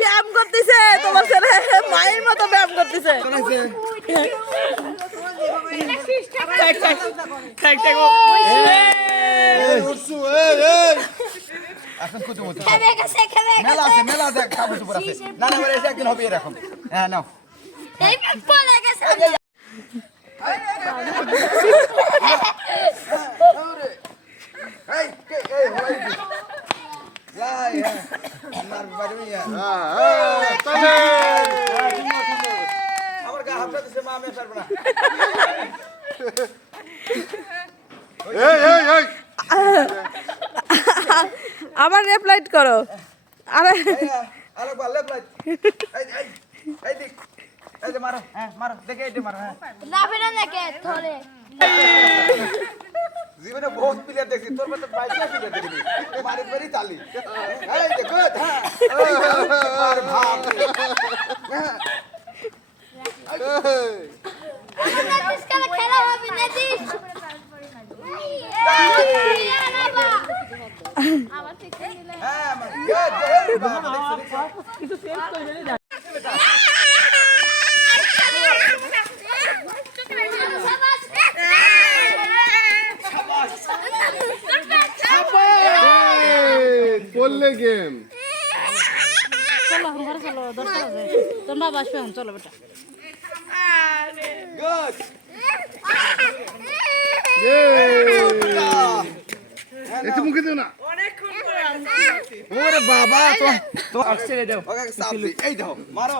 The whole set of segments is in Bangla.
ব্যায়াম করতেছে তোমার ছেলে মায়ের মতো ব্যায়াম করতেছে। আবার রেপ্লাইট করো। আরে জীবনে বহুত প্লেয়ার দেখছি, তোর মতো বাইশটা প্লেয়ার দেখি মারি মারি চালি। এই দেখো আর ভাব খেলা হবে না দিস আবার ঠিক নিলে হ্যাঁ বাবা কিছু সেভ করে না। বললে গেম চলো ঘরে চলো, 10টা বাজে। তোমরা বাসবে এখন, চলো বেটা। গুড একটু মুখে দিও না। ওরে বাবা তো ছেড়ে দাও, ওকে চাপ দি। এই দাও মারো।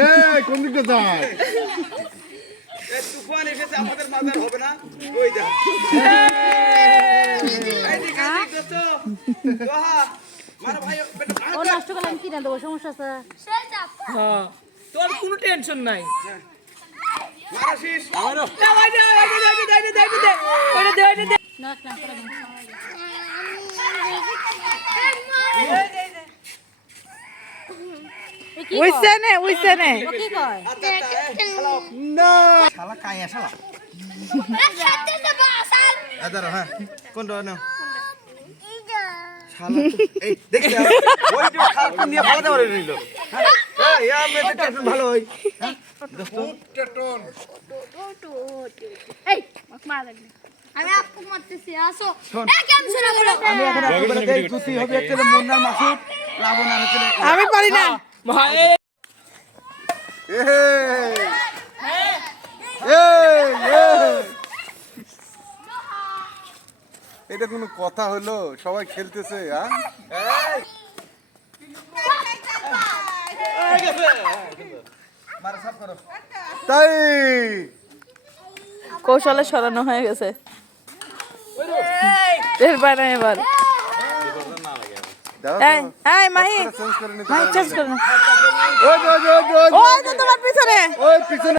এই কোন দিকে যায়? এই তুফান এসেছে, আমাদের মাথার হবে না। ওই দাও এই দিকে তো দোহা মারো ভাই বেটা। ও নষ্ট করলে আমি কিনে দেবো, সমস্যা আছে? হ্যাঁ, তোর কোনো টেনশন নাই। মারো শেষ মারো। না না করে দিন। উইছে নে ও কি কয়? না শালা কাইয়া শালা। আদার হ্যাঁ কোন র না শালা তো এই দেখছ ওই যে খালকুন নিয়ে ভালো করে নিল। হ্যাঁ ইয়া মেতে টেনশন ভালো হই। দোস্ত টেটন এই মার লাগবে আমি আপু মারতেছি আসো এই গেম শুরু করো। আমি এখন আপনাদের দেই খুশি হবে একটা মুন্নার মাসুদ লাবণ আর হচ্ছে আমি পারি না ভাই। এটা কোনো কথা হলো? সবাই খেলতেছে। হ্যাঁ মার সব করো। তাই কৌশলে সরানো হয়ে গেছে। এর বাইরে এবার দাও এই এই মাহি চেঞ্জ করে নিতে মাহি চেঞ্জ করো। ওই ওই তো তোমার পিছনে। ওই পিছনে